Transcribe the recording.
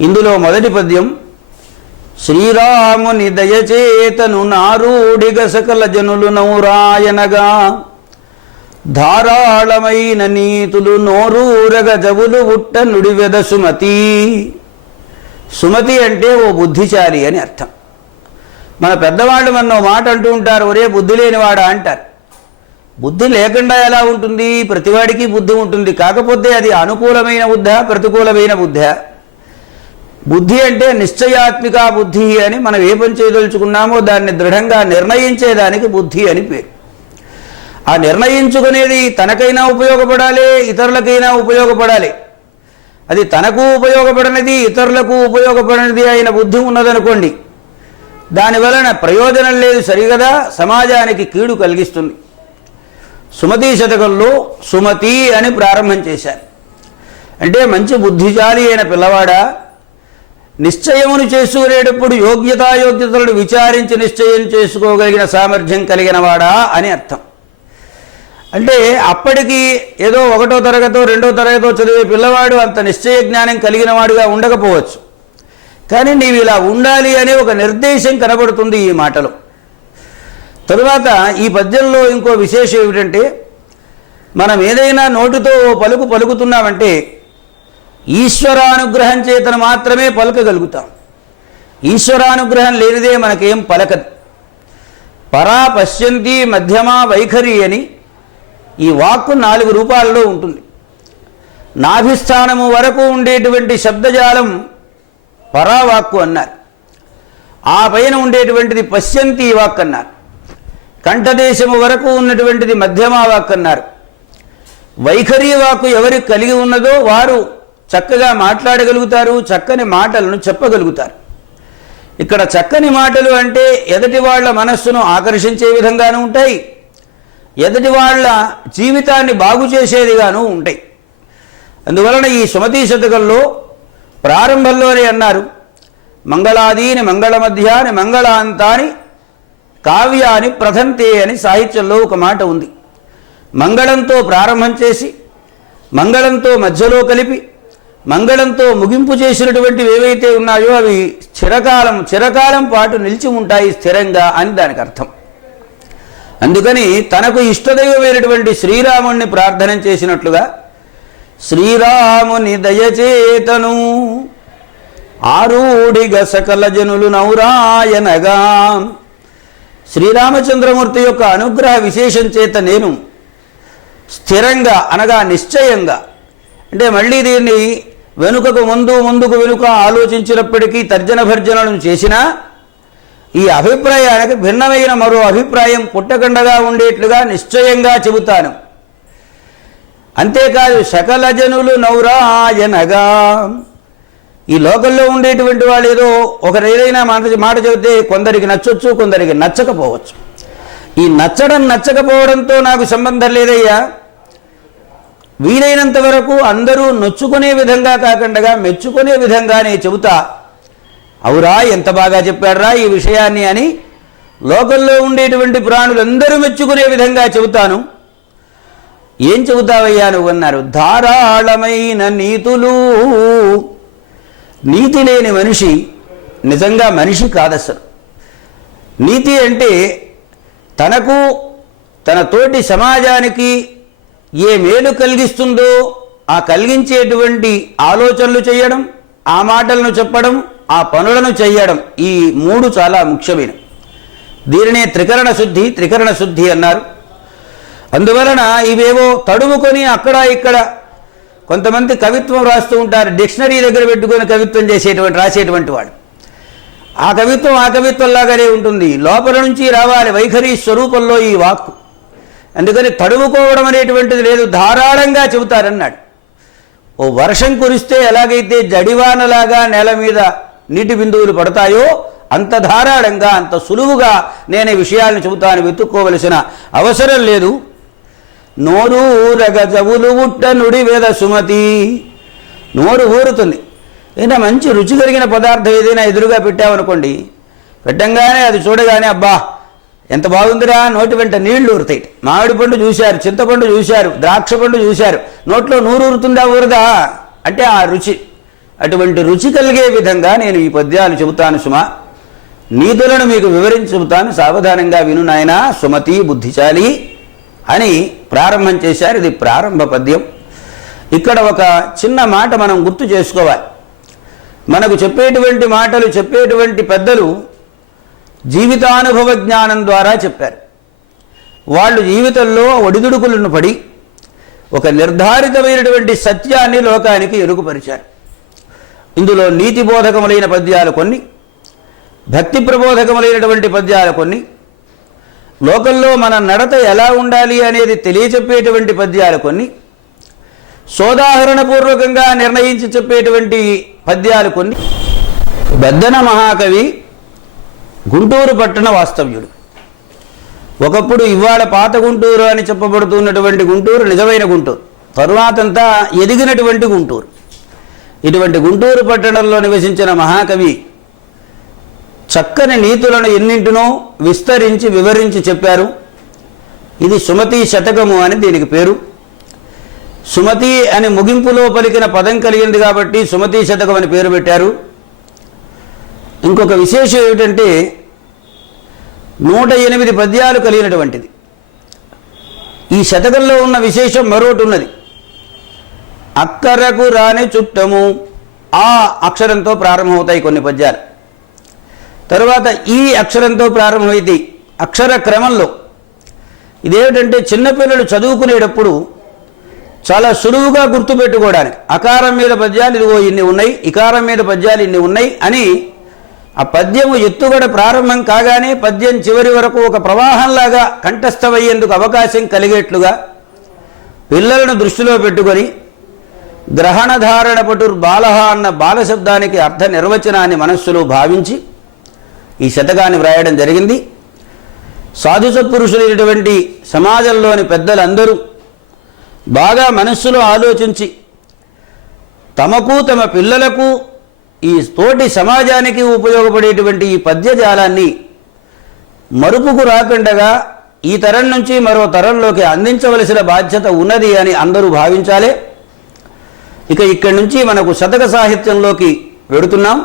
ఇందులో మొదటి పద్యం శ్రీరాముని దయచేతను నారూడిగ సకల జనులు నౌరాయనగా. ధారాళమైన నీతులు నోరూరగ జవులు ఉట్ట నుడివెద సుమతి. సుమతి అంటే ఓ బుద్ధిచారి అని అర్థం. మన పెద్దవాళ్ళు మన మాట అంటూ ఉంటారు ఒరే బుద్ధి లేనివాడా? అంటారు. బుద్ధి లేకుండా ఎలా ఉంటుంది? ప్రతివాడికి బుద్ధి ఉంటుంది. కాకపోతే అది అనుకూలమైన బుద్ధ ప్రతికూలమైన బుద్ధ? బుద్ధి అంటే నిశ్చయాత్మిక బుద్ధి అని మనం ఏ పని చేయదలుచుకున్నామో దాన్ని దృఢంగా నిర్ణయించేదానికి బుద్ధి అని పేరు. ఆ నిర్ణయించుకునేది తనకైనా ఉపయోగపడాలి ఇతరులకైనా ఉపయోగపడాలి. అది తనకు ఉపయోగపడనిది ఇతరులకు ఉపయోగపడనిది అయిన బుద్ధి ఉన్నదనుకోండి దాని వలన ప్రయోజనం లేదు సరిగదా సమాజానికి కీడు కలిగిస్తుంది. సుమతి శతకంలో సుమతి అని ప్రారంభం చేశారు. అంటే మంచి బుద్ధిశాలి అయిన పిల్లవాడా నిశ్చయమును చేసుకునేటప్పుడు యోగ్యతాయోగ్యతలను విచారించి నిశ్చయం చేసుకోగలిగిన సామర్థ్యం కలిగిన వాడా అని అర్థం. అంటే అప్పటికి ఏదో ఒకటో తరగతో రెండో తరగతో చదివే పిల్లవాడు అంత నిశ్చయ జ్ఞానం కలిగిన వాడుగా ఉండకపోవచ్చు. కానీ నీవు ఇలా ఉండాలి అనే ఒక నిర్దేశం కనబడుతుంది ఈ మాటలో. తరువాత ఈ పద్యంలో ఇంకో విశేషం ఏమిటంటే మనం ఏదైనా నోటితో ఓ పలుకు పలుకుతున్నామంటే ఈశ్వరానుగ్రహం చేతను మాత్రమే పలకగలుగుతాం. ఈశ్వరానుగ్రహం లేనిదే మనకేం పలకదు. పరా పశ్యంతి మధ్యమా వైఖరి అని ఈ వాక్కు నాలుగు రూపాలలో ఉంటుంది. నాభిస్థానము వరకు ఉండేటువంటి శబ్దజాలం పరావాక్కు అన్నారు. ఆ పైన ఉండేటువంటిది పశ్యంతి వాక్ అన్నారు కంఠదేశము వరకు ఉన్నటువంటిది మధ్యమా వాక్ అన్నారు వైఖరి వాక్కు ఎవరికి కలిగి ఉన్నదో వారు చక్కగా మాట్లాడగలుగుతారు చక్కని మాటలను చెప్పగలుగుతారు. ఇక్కడ చక్కని మాటలు అంటే ఎదటి వాళ్ళ మనస్సును ఆకర్షించే విధంగానూ ఉంటాయి. ఎదటి వాళ్ళ జీవితాన్ని బాగు చేసేదిగాను ఉంటాయి. అందువలన ఈ సుమతి శతకంలో ప్రారంభంలోనే అన్నారు మంగళాదీని మంగళ మధ్యాని మంగళాంతాని కావ్యాని ప్రథంతే అని సాహిత్యంలో ఒక మాట ఉంది. మంగళంతో ప్రారంభం చేసి మంగళంతో మధ్యలో కలిపి మంగళంతో ముగింపు చేసినటువంటివి ఏవైతే ఉన్నాయో అవి చిరకాలం చిరకాలం పాటు నిలిచి ఉంటాయి స్థిరంగా అని దానికి అర్థం. అందుకని తనకు ఇష్టదైవమైనటువంటి శ్రీరాముణ్ణి ప్రార్థన చేసినట్లుగా శ్రీరాముని దయచేతను ఆరూడిగ సకల జనులు నౌరాయనగా. శ్రీరామచంద్రమూర్తి యొక్క అనుగ్రహ విశేషం చేత నేను స్థిరంగా అనగా నిశ్చయంగా అంటే మళ్ళీ దీన్ని వెనుకకు ముందు ముందుకు వెనుక ఆలోచించినప్పటికీ తర్జన భర్జనలను చేసినా ఈ అభిప్రాయానికి భిన్నమైన మరో అభిప్రాయం పుట్టకుండగా ఉండేట్లుగా నిశ్చయంగా చెబుతాను. అంతేకాదు సకల జనులు నౌరాయనగా. ఈ లోకల్లో ఉండేటువంటి వాళ్ళు ఏదో ఒకరు ఏదైనా మాట మాట చెబితే కొందరికి నచ్చొచ్చు కొందరికి నచ్చకపోవచ్చు. ఈ నచ్చడం నచ్చకపోవడంతో నాకు సంబంధం లేదయ్యా. వీలైనంత వరకు అందరూ నొచ్చుకునే విధంగా కాకుండా మెచ్చుకునే విధంగానే చెబుతా అవురా ఎంత బాగా చెప్పాడ్రా ఈ విషయాన్ని అని లోకల్లో ఉండేటువంటి ప్రాణులందరూ మెచ్చుకునే విధంగా చెబుతాను. ఏం చెబుతావయ్యా నువ్వు అన్నారు ధారాళమైన నీతులు. నీతి లేని మనిషి నిజంగా మనిషి కాదసలు. నీతి అంటే తనకు తన తోటి సమాజానికి ఏ మేలు కలిగిస్తుందో ఆ కలిగించేటువంటి ఆలోచనలు చేయడం ఆ మాటలను చెప్పడం ఆ పనులను చేయడం ఈ మూడు చాలా ముఖ్యమైన దీనినే త్రికరణ శుద్ధి త్రికరణ శుద్ధి అన్నారు. అందువలన ఇవేవో తడుముకొని అక్కడ ఇక్కడ కొంతమంది కవిత్వం రాస్తూ ఉంటారు డిక్షనరీ దగ్గర పెట్టుకొని కవిత్వం చేసేటువంటి రాసేటువంటి వాడు ఆ కవిత్వం ఆ కవిత్వంలాగానే ఉంటుంది. లోపల నుంచి రావాలి వైఖరి స్వరూపంలో ఈ వాక్కు. అందుకని తడుముకోవడం అనేటువంటిది లేదు ధారాళంగా చెబుతారన్నాడు. ఓ వర్షం కురిస్తే ఎలాగైతే జడివానలాగా నేల మీద నీటి బిందువులు పడతాయో అంత ధారాళంగా అంత సులువుగా నేను ఈ విషయాలను చెబుతాను వెతుక్కోవలసిన అవసరం లేదు. నోరు జవులు ఉట్ట నుడి వేద సుమతి. నోరు ఊరుతుంది. ఏదైనా మంచి రుచి కలిగిన పదార్థం ఏదైనా ఎదురుగా పెట్టామనుకోండి పెట్టంగానే అది చూడగానే అబ్బా ఎంత బాగుందిరా? నోటి వెంట నీళ్ళు ఊరుతాయి. మామిడి పండు చూశారు చింతపండు చూశారు ద్రాక్ష పండు చూశారు. నోట్లో నూరు ఊరుతుందా ఊరదా? అంటే ఆ రుచి. అటువంటి రుచి కలిగే విధంగా నేను ఈ పద్యాలు చెబుతాను సుమా. నీతులను మీకు వివరించి చెబుతాను. సావధానంగా విను నాయనా సుమతి బుద్ధిశాలి అని ప్రారంభం చేశారు. ఇది ప్రారంభ పద్యం. ఇక్కడ ఒక చిన్న మాట మనం గుర్తు చేసుకోవాలి. మనకు చెప్పేటువంటి మాటలు చెప్పేటువంటి పెద్దలు జీవితానుభవ జ్ఞానం ద్వారా చెప్పారు. వాళ్ళు జీవితంలో ఒడిదుడుకులను పడి ఒక నిర్ధారితమైనటువంటి సత్యాన్ని లోకానికి ఎరుగుపరిచారు. ఇందులో నీతిబోధకములైన పద్యాలు కొన్ని భక్తి ప్రబోధకములైనటువంటి పద్యాలు కొన్ని లోకంలో మన నడత ఎలా ఉండాలి అనేది తెలియచెప్పేటువంటి పద్యాలు కొన్ని సోదాహరణపూర్వకంగా నిర్ణయించి చెప్పేటువంటి పద్యాలు కొన్ని. బెద్దన మహాకవి గుంటూరు పట్టణ వాస్తవ్యుడు. ఒకప్పుడు ఇవాళ పాత గుంటూరు అని చెప్పబడుతున్నటువంటి గుంటూరు నిజమైన గుంటూరు. తరువాతంతా ఎదిగినటువంటి గుంటూరు. ఇటువంటి గుంటూరు పట్టణంలో నివసించిన మహాకవి చక్కని నీతులను ఎన్నింటినో విస్తరించి వివరించి చెప్పారు. ఇది సుమతి శతకము అని దీనికి పేరు. సుమతి అని ముగింపులో పలికిన పదం కలిగింది కాబట్టి సుమతి శతకం అని పేరు పెట్టారు. ఇంకొక విశేషం ఏమిటంటే నూట ఎనిమిది పద్యాలు కలిగినటువంటిది. ఈ శతకంలో ఉన్న విశేషం మరొకటి ఉన్నది. అక్కరకు రాని చుట్టము ఆ అక్షరంతో ప్రారంభమవుతాయి కొన్ని పద్యాలు. తర్వాత ఈ అక్షరంతో ప్రారంభమైతే అక్షర క్రమంలో ఇదేమిటంటే చిన్నపిల్లలు చదువుకునేటప్పుడు చాలా సులువుగా గుర్తుపెట్టుకోవడానికి అకారం మీద పద్యాలు ఇదిగో ఇన్ని ఉన్నాయి ఇకారం మీద పద్యాలు ఇన్ని ఉన్నాయి అని ఆ పద్యము ఎత్తుగడ ప్రారంభం కాగానే పద్యం చివరి వరకు ఒక ప్రవాహంలాగా కంఠస్థమయ్యేందుకు అవకాశం కలిగేట్లుగా పిల్లలను దృష్టిలో పెట్టుకొని గ్రహణధారణ పటుర్ బాలహ అన్న బాలశబ్దానికి అర్థ నిర్వచనాన్ని మనస్సులో భావించి ఈ శతకాన్ని వ్రాయడం జరిగింది. సాధు సత్పురుషులైనటువంటి సమాజంలోని పెద్దలందరూ బాగా మనస్సులో ఆలోచించి తమకు తమ పిల్లలకు ఈ తోటి సమాజానికి ఉపయోగపడేటువంటి ఈ పద్యజాలాన్ని మరుపుకు రాకుండగా ఈ తరం నుంచి మరో తరంలోకి అందించవలసిన బాధ్యత ఉన్నది అని అందరూ భావించాలి. ఇక ఇక్కడి నుంచి మనకు శతక సాహిత్యంలోకి వెడుతున్నాం.